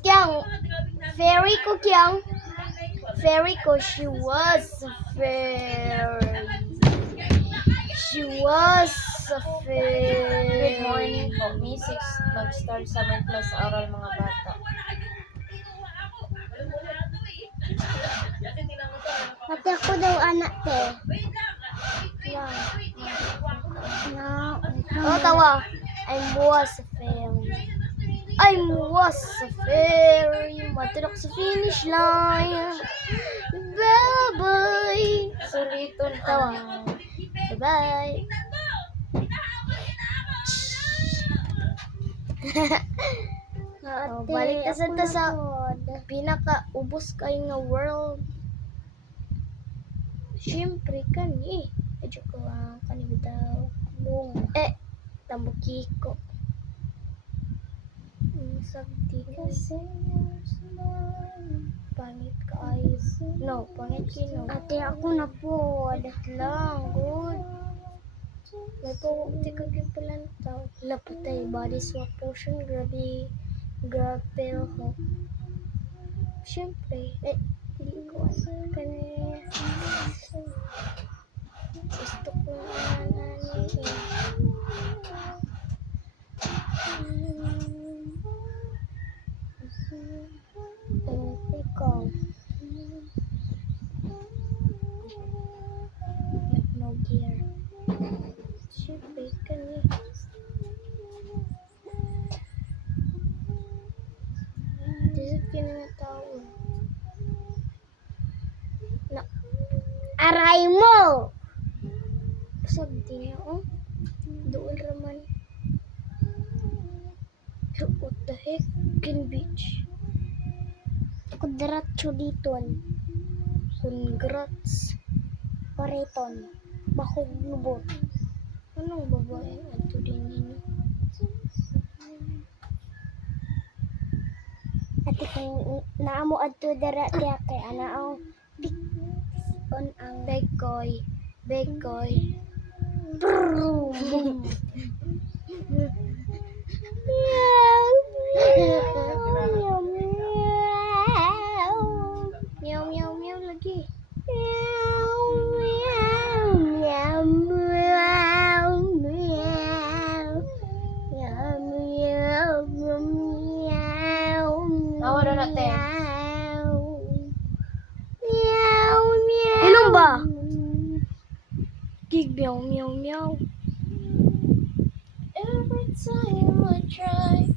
Kyang, fairy ko Kyang. Fairy ko, she was fairy. She was a fairy. Good morning po. May 6 mag-start summer class sa oral mga bata. Pati ako daw anak te. No. Oh, tawa. I was a fairy. I was a fairy. Matulok sa finish line. Bye-bye. Suliton Tawa. ang Bye-bye. Balik na sa pinaka-ubos kayo nga world. Siyempre, kani. Joke lang. Kani bitaw. Tambuki ko. Sagdi kasi pangit ka ayos. No, pangit kino. Ate, ako na po. Adat lang. Good. May po, di ka gipalantaw. Lapatay, body swap potion. Grabe. Grabe ako. Siyempre, hindi ko kani. Gusto ko ikaw. No gear. Siyempre, kani. Disip ka na tao. Na. Aray mo! Sagdi niya, oh. Doon raman. What the heck? Kin beach. Kudratso diton. Congrats. Pareton. Bahog lubot. Anong babae? Ato din ninyo. Ate kung naamo adto dara tiya kay ana ang on ang begoy. Begoy. Boom. Meow. Meow meow meow lagi. Meow meow meow meow meow. Meow meow meow. Tawa na natin. Meow meow. Inom ba? Gig meow meow meow. Every time